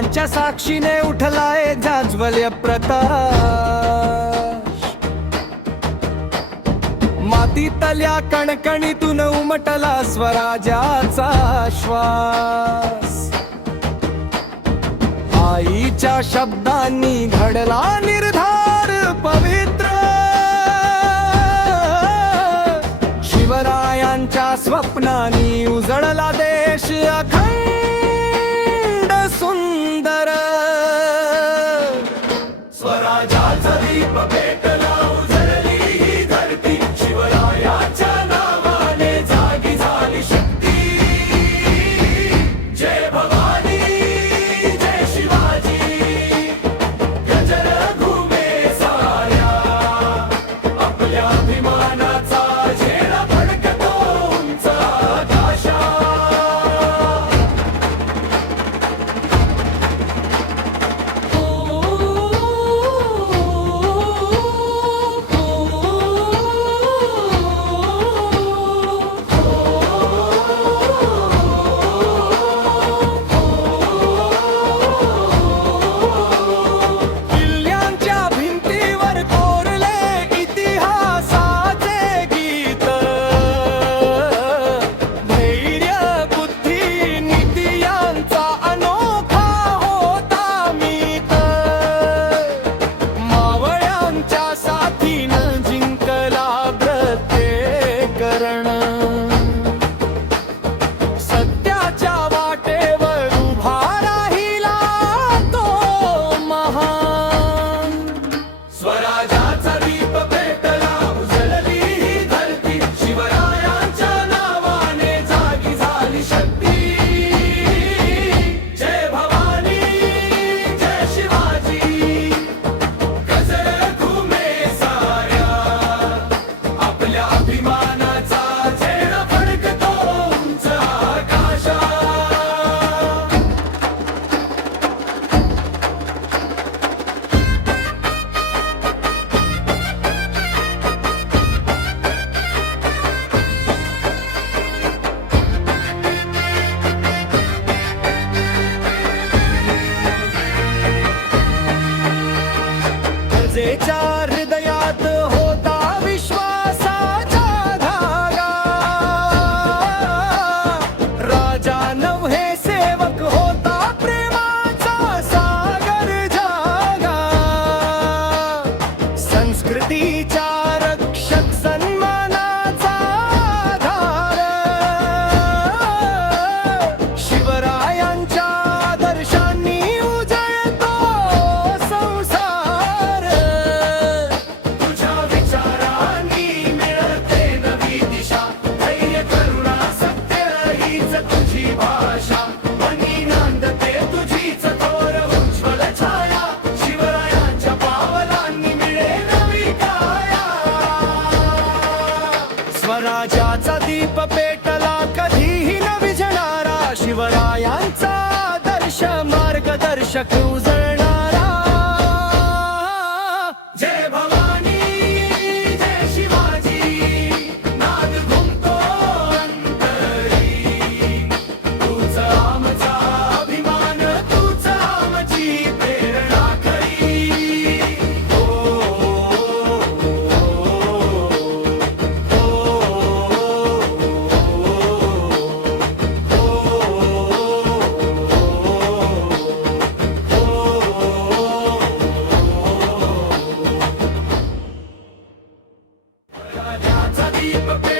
वीरांच्या साक्षीने उठलाय जाज्वल्य प्रकाश। मातीतल्या कणकणीतून उमटला स्वराज्याचा श्वास। आईच्या शब्दांनी घडला निर्धार पवित्र। शिवरायांच्या स्वप्नांनी उजळला देश अखंड सुंदर। स्वराज्याचा दीप पेटला उजळली ही धरती। शिवरायाच्या नावाने जागी झाली शक्ती। जय भवानी जय शिवाजी गजर घुमे साऱ्या। आपल्या अभिमानाचा झेडा फडकतो उंच आकाशात। किल्ल्यांच्या भिंतीवर कोरले इतिहासाचे गीत। धैर्य बुद्धी नीती यांचा अनोखा होता मीत। मावळ्यांच्या साथीनं जिंकला प्रत्येक रण। सत्याच्या वाटेवर उभा राहिला तो महान। स्वराज्याचा दीप पेटला उजळली ही धरती। शिवरायांच्या नावाने जागी झाली शक्ती। जय भवानी जय शिवाजी गजर घुमे साऱ्या। आपल्या अभिमानाचा झेडा फडकतो उंच आकाशात। गरजेच्या हृदयात होता विश्वासाचा धागा। राजा नव्हे सेवक होता प्रेमाचा सागर जागा। संस्कृतीचा रक्षक सन्मानाचा आधार। शिवरायांच्या आदर्शांनी उजळतो संसार। तुझ्या विचारांनी मिळते नवी दिशा। धैर्य करुणा सत्य हीच तुझी भाषा। मनी नांदते तुझीच थोर उज्ज्वल छाया। शिवरायांच्या पावलांनी मिळे नवी काया। स्वराज्याचा दीप पेटला कधीही न विझणारा। शिवरायांचा आदर्श मार्गदर्शक उजळणारा। जय भवानी जय शिवाजी नाद घुमतो अंतरी। तूच आमचा अभिमान तूच आमची प्रेरणा खरी। ओ, स्वराज्याचा दीप पेटला